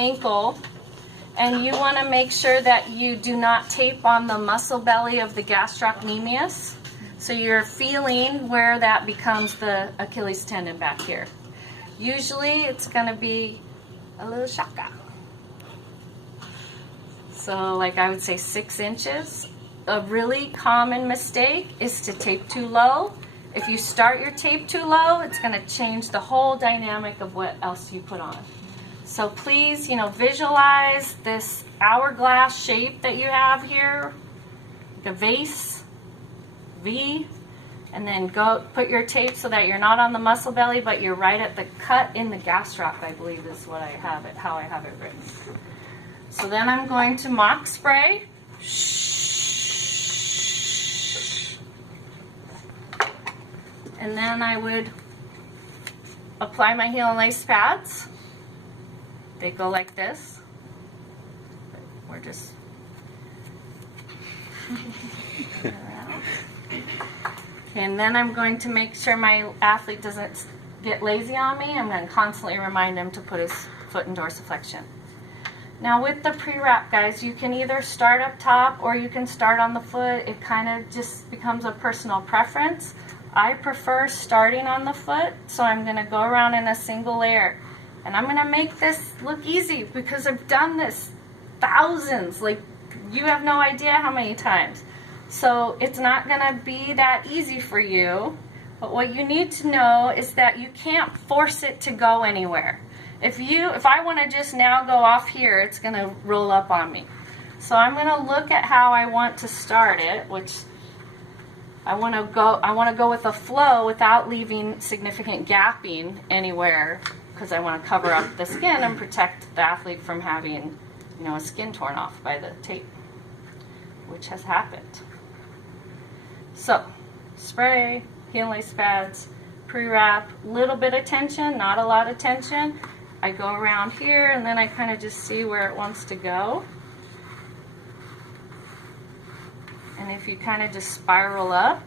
ankle, and you want to make sure that you do not tape on the muscle belly of the gastrocnemius. So you're feeling where that becomes the Achilles tendon back here. Usually it's going to be a little shaka. So like I would say 6 inches. A really common mistake is to tape too low. If you start your tape too low, it's going to change the whole dynamic of what else you put on. So please, visualize this hourglass shape that you have here, like a vase, V, and then go put your tape so that you're not on the muscle belly, but you're right at the cut in the gastroc, I believe is what I have it, how I have it written. So then I'm going to mock spray. And then I would apply my heel and lace pads. They go like this. We're just and then I'm going to make sure my athlete doesn't get lazy on me. I'm going to constantly remind him to put his foot in dorsiflexion. Now with the pre-wrap, guys, you can either start up top or you can start on the foot. It kind of just becomes a personal preference. I prefer starting on the foot, so I'm going to go around in a single layer. And I'm going to make this look easy because I've done this thousands, like you have no idea how many times. So it's not going to be that easy for you, but what you need to know is that you can't force it to go anywhere. If I want to just now go off here, it's going to roll up on me. So I'm going to look at how I want to start it, which I want to go with a flow without leaving significant gapping anywhere, because I want to cover up the skin and protect the athlete from having, a skin torn off by the tape, which has happened. So, spray, heel and lace pads, pre-wrap, little bit of tension, not a lot of tension. I go around here and then I kind of just see where it wants to go. And if you kind of just spiral up,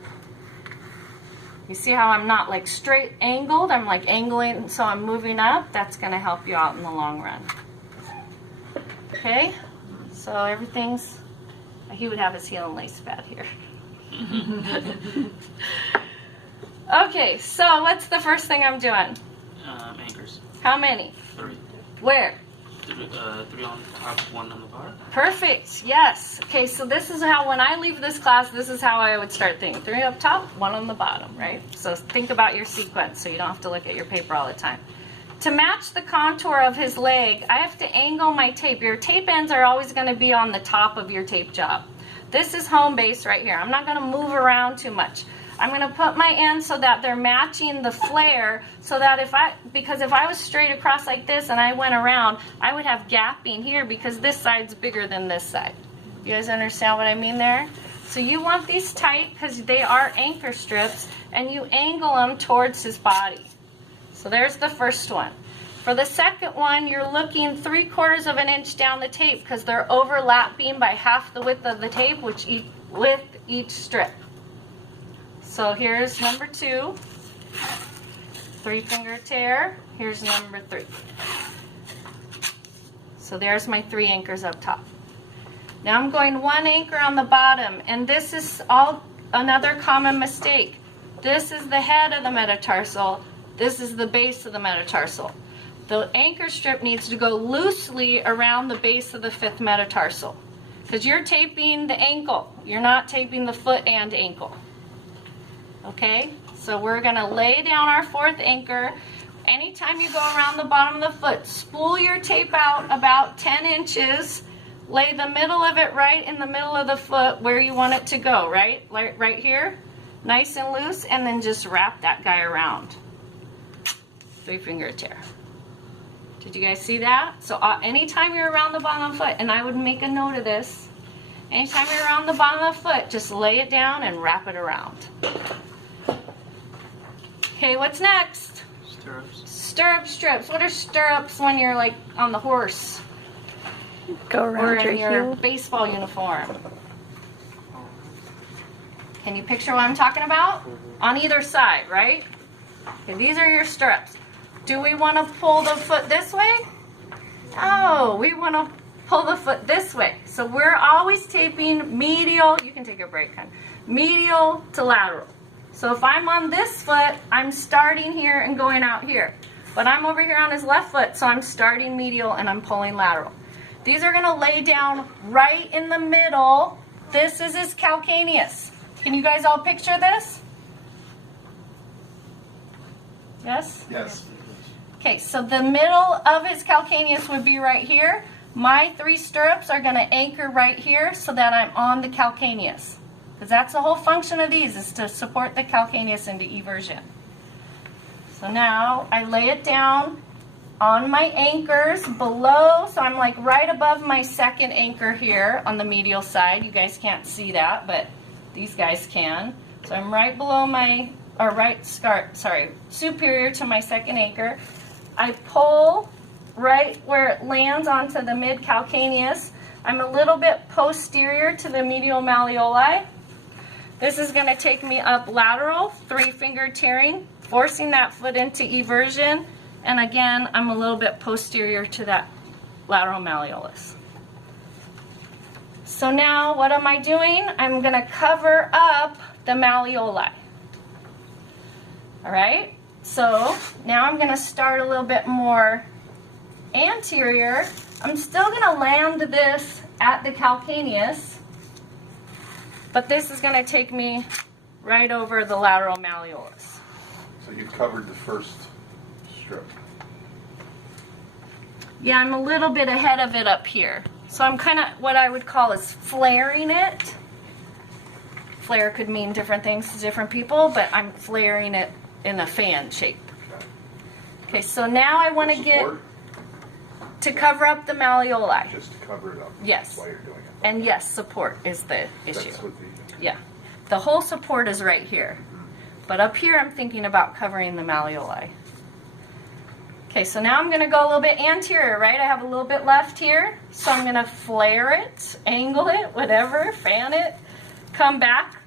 you see how I'm not like straight angled, I'm like angling, so I'm moving up. That's going to help you out in the long run. Okay, so everything's, he would have his heel and lace pad here. Okay, so what's the first thing I'm doing? Anchors. How many? 3. Where? 3 on top, 1 on the bottom. Perfect, yes. Okay, so this is how, when I leave this class, this is how I would start thinking. 3 up top, 1 on the bottom, right? So think about your sequence so you don't have to look at your paper all the time. To match the contour of his leg, I have to angle my tape. Your tape ends are always going to be on the top of your tape job. This is home base right here. I'm not going to move around too much. I'm going to put my ends so that they're matching the flare, so that because if I was straight across like this and I went around, I would have gapping here because this side's bigger than this side. You guys understand what I mean there? So you want these tight because they are anchor strips, and you angle them towards his body. So there's the first one. For the second one, you're looking 3/4 of an inch down the tape because they're overlapping by half the width of the tape with each strip. So here's number 2, 3-finger tear. Here's number 3. So there's my 3 anchors up top. Now I'm going 1 anchor on the bottom, and this is another common mistake. This is the head of the metatarsal. This is the base of the metatarsal. The anchor strip needs to go loosely around the base of the 5th metatarsal, because you're taping the ankle. You're not taping the foot and ankle. Okay, so we're going to lay down our 4th anchor. Anytime you go around the bottom of the foot, spool your tape out about 10 inches. Lay the middle of it right in the middle of the foot where you want it to go, right? Right here, nice and loose, and then just wrap that guy around. 3-finger tear. Did you guys see that? So anytime you're around the bottom of the foot, and I would make a note of this, anytime you're around the bottom of the foot, just lay it down and wrap it around. Okay, what's next? Stirrups. Stirrup strips. What are stirrups when you're like on the horse? Go around or in your heel. baseball uniform. Can you picture what I'm talking about? On either side, right? Okay, these are your stirrups. Do we want to pull the foot this way? Oh, we want to pull the foot this way. So we're always taping medial, you can take a break, hon. Medial to lateral. So if I'm on this foot, I'm starting here and going out here. But I'm over here on his left foot, so I'm starting medial and I'm pulling lateral. These are gonna lay down right in the middle. This is his calcaneus. Can you guys all picture this? Yes? Yes. Okay, so the middle of his calcaneus would be right here. My 3 stirrups are going to anchor right here so that I'm on the calcaneus. Because that's the whole function of these, is to support the calcaneus into eversion. So now I lay it down on my anchors below, so I'm like right above my second anchor here on the medial side. You guys can't see that, but these guys can. So I'm right below my, or superior to my second anchor. I pull right where it lands onto the mid calcaneus. I'm a little bit posterior to the medial malleoli. This is going to take me up lateral, 3-finger tearing, forcing that foot into eversion. And again, I'm a little bit posterior to that lateral malleolus. So now what am I doing? I'm going to cover up the malleoli. All right? So now I'm going to start a little bit more anterior. I'm still going to land this at the calcaneus, but this is going to take me right over the lateral malleolus. So you covered the first strip. Yeah, I'm a little bit ahead of it up here. So I'm kind of what I would call is flaring it. Flare could mean different things to different people, but I'm flaring it in a fan shape. Okay, so now I want to get to cover up the malleoli. Just to cover it up. Yes. While you're doing it. And yes, support is the issue. That's what Yeah. The whole support is right here. But up here I'm thinking about covering the malleoli. Okay, so now I'm going to go a little bit anterior, right? I have a little bit left here. So I'm going to flare it, angle it, whatever, fan it, come back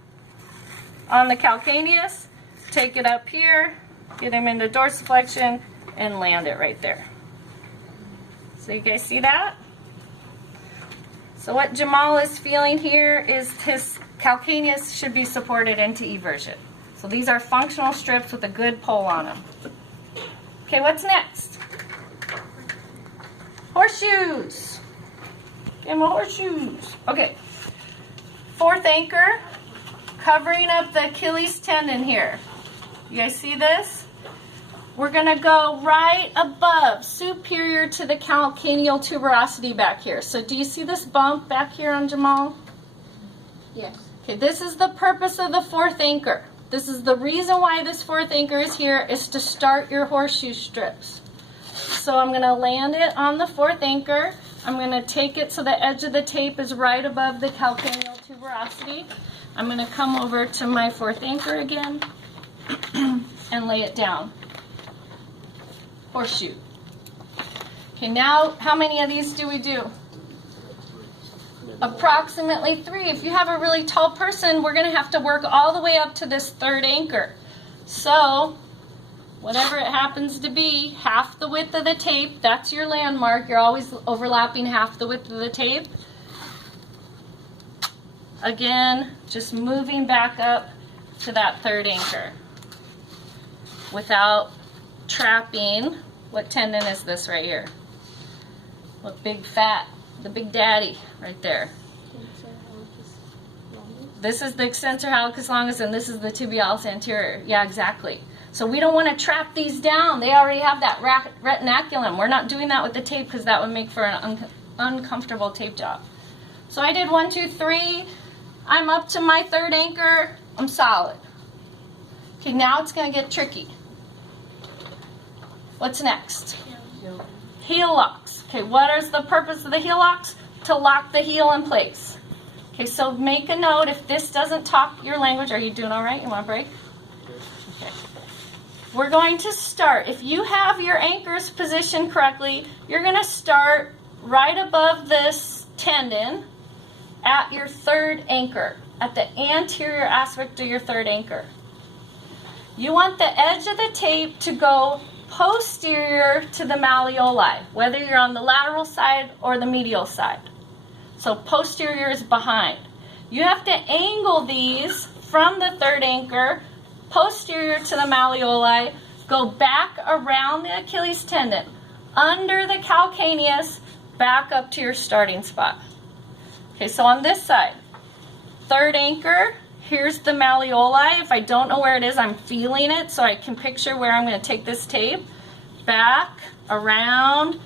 on the calcaneus, take it up here, get him into dorsiflexion, and land it right there. So you guys see that? So what Jamal is feeling here is his calcaneus should be supported into eversion. So these are functional strips with a good pull on them. Okay, what's next? Horseshoes. Give him horseshoes. Okay. 4th anchor, covering up the Achilles tendon here. You guys see this? We're going to go right above, superior to the calcaneal tuberosity back here. So do you see this bump back here on Jamal? Yes. Okay, this is the purpose of the 4th anchor. This is the reason why this 4th anchor is here, is to start your horseshoe strips. So I'm going to land it on the 4th anchor. I'm going to take it so the edge of the tape is right above the calcaneal tuberosity. I'm going to come over to my 4th anchor again and lay it down. Horseshoe. Okay, now how many of these do we do? Approximately 3. If you have a really tall person, we're going to have to work all the way up to this 3rd anchor. So, whatever it happens to be, half the width of the tape, that's your landmark. You're always overlapping half the width of the tape. Again, just moving back up to that 3rd anchor without trapping. What tendon is this right here? What big fat, the big daddy right there. This is the extensor hallucis longus and this is the tibialis anterior. Yeah, exactly. So we don't want to trap these down. They already have that retinaculum. We're not doing that with the tape because that would make for an uncomfortable tape job. So I did 1, 2, 3. I'm up to my 3rd anchor. I'm solid. Okay, now it's going to get tricky. What's next? Heel locks. Okay, what is the purpose of the heel locks? To lock the heel in place. Okay, so make a note. If this doesn't talk your language, are you doing all right? You want a break? Okay. We're going to start. If you have your anchors positioned correctly, you're going to start right above this tendon at your 3rd anchor, at the anterior aspect of your 3rd anchor. You want the edge of the tape to go posterior to the malleoli, whether you're on the lateral side or the medial side. So posterior is behind. You have to angle these from the third anchor, posterior to the malleoli, go back around the Achilles tendon, under the calcaneus, back up to your starting spot. Okay, so on this side, third anchor, here's the malleoli. If I don't know where it is, I'm feeling it so I can picture where I'm going to take this tape. Back, around,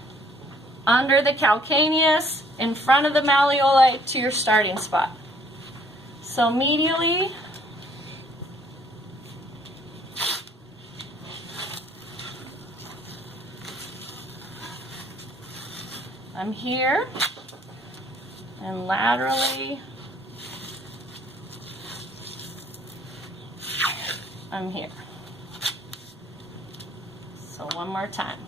under the calcaneus, in front of the malleoli to your starting spot. So medially, I'm here, and laterally, I'm here. So one more time.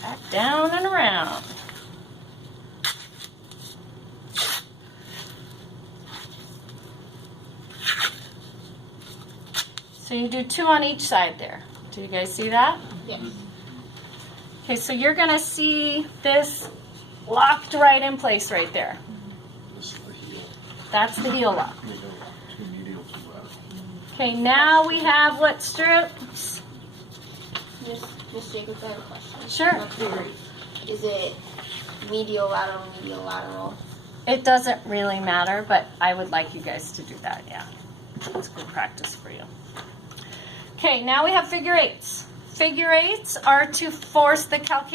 Back down and around. So you do 2 on each side there. Do you guys see that? Yes. Okay, so you're going to see this locked right in place right there. This is the heel. That's the heel lock. Medial, two medial, two lateral. Okay, now we have what strips? Miss Jacobs, I have a question. Sure. Not clear. Is it medial, lateral? It doesn't really matter, but I would like you guys to do that, yeah. It's good practice for you. Okay, now we have figure eights. Figure eights are to force the calculation.